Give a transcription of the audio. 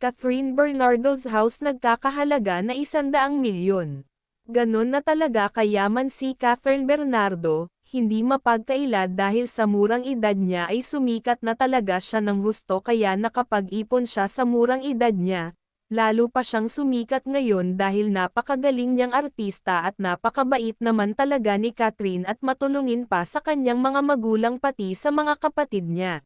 Catherine Bernardo's house nagkakahalaga na 100 milyon. Ganon na talaga kayaman si Catherine Bernardo, hindi mapagkaila dahil sa murang edad niya ay sumikat na talaga siya ng husto kaya nakapag-ipon siya sa murang edad niya. Lalo pa siyang sumikat ngayon dahil napakagaling niyang artista at napakabait naman talaga ni Catherine at matulungin pa sa kanyang mga magulang pati sa mga kapatid niya.